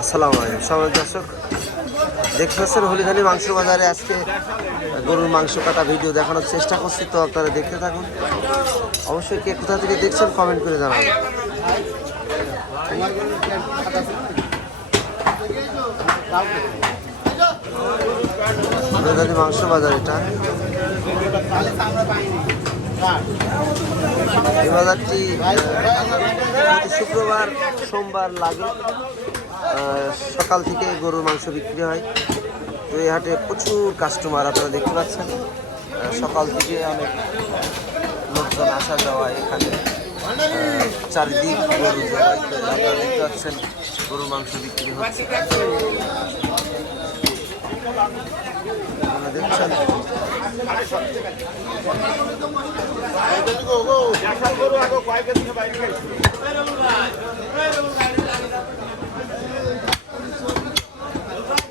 আসসালামু আলাইকুম সবাই দর্শক, দেখতে পাচ্ছেন হলিধানি মাংস বাজারে আজকে গরুর মাংস কাটা ভিডিও দেখানোর চেষ্টা করছি। তো আপনারা দেখতে থাকুন। অবশ্যই কে কোথা থেকে দেখছেন কমেন্ট করে জানাবেন। হলিধানি মাংস বাজার এটা। এই বাজারটি প্রতি শুক্রবার সোমবার লাগে, সকাল থেকে গরুর মাংস বিক্রি হয়। তো এই হাটে প্রচুর কাস্টমার আপনারা দেখতে পাচ্ছেন। সকাল থেকে অনেক লোকজন আসা যাওয়া, এখানে চারিদিক গরু জবাই করে আপনারা দেখতে পাচ্ছেন গরুর মাংস বিক্রি হচ্ছে। আপনারা দেখছেন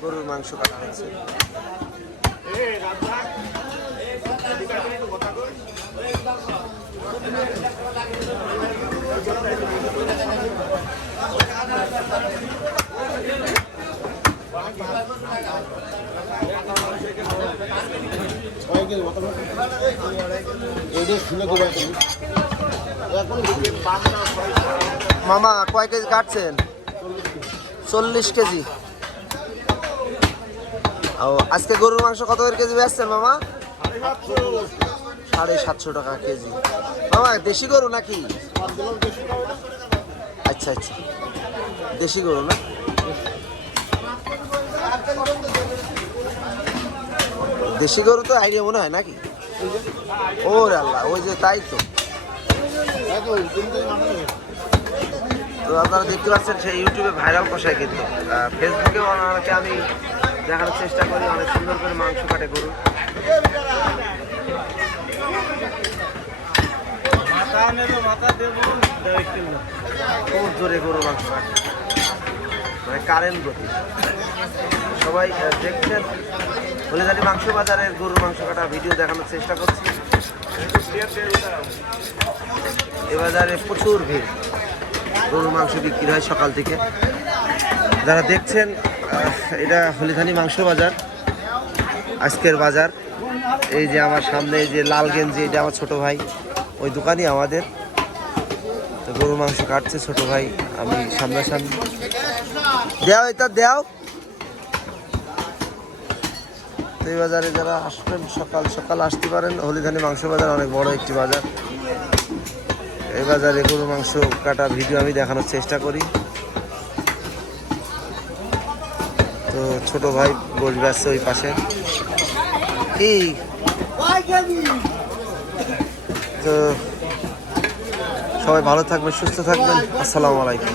গরুর মাংস কাটা হচ্ছে। মামা কয় কেজি কাটছেন? 40 কেজি। ও আজকে গরুর মাংস কত করে কেজি বেচছেন মামা? 750 টাকা কেজি। মামা দেশি গরু নাকি? আচ্ছা আচ্ছা, দেশি গরু না? দেশি গরু তো আইডিয়া মনে হয় নাকি? ওরে আল্লাহ, ওই যে তাই তো। তো আপনারা দেখতে পাচ্ছেন সেই ইউটিউবে ভাইরাল কষায়, কিন্তু ফেসবুকে ওনাকে আমি দেখানোর চেষ্টা করি অনেক সুন্দর করে মাংস কাটে গরু। খুব জোরে গরুর মাংস কাটে, মানে কারেন্ট গতি। সবাই দেখছেন হলিধানি মাংস বাজারের গরুর মাংস কাটা ভিডিও দেখানোর চেষ্টা করছি। এ বাজারে প্রচুর ভিড়, গরুর মাংস বিক্রি হয় সকাল থেকে। যারা দেখছেন এটা হলিধানি মাংস বাজার, আজকের বাজার। এই যে আমার সামনে এই যে লাল গেঞ্জি, এটা আমার ছোট ভাই, ওই দোকানই আমাদের। তো গরুর মাংস কাটছে ছোট ভাই, আমি সামনাসামনি। দেও এটা দেও। তো এই বাজারে যারা আসবেন সকাল সকাল আসতে পারেন। হলিধানি মাংস বাজার অনেক বড় একটি বাজার। এই বাজারে গরুর মাংস কাটা ভিডিও আমি দেখানোর চেষ্টা করি। তো ছোট ভাই বসবে আসছে ওই পাশে। কি তো সবাই ভালো থাকবেন, সুস্থ থাকবেন। আসসালামু আলাইকুম।